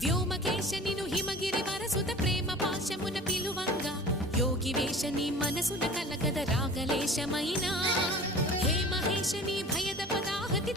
వ్యోమకేశనిను హిమగిరి వరసుత ప్రేమ పాశమున పిలువంగా యోగి వేషని మనసున కలకద రాగలేశమైనా హే మహేశని భయద పదాహతి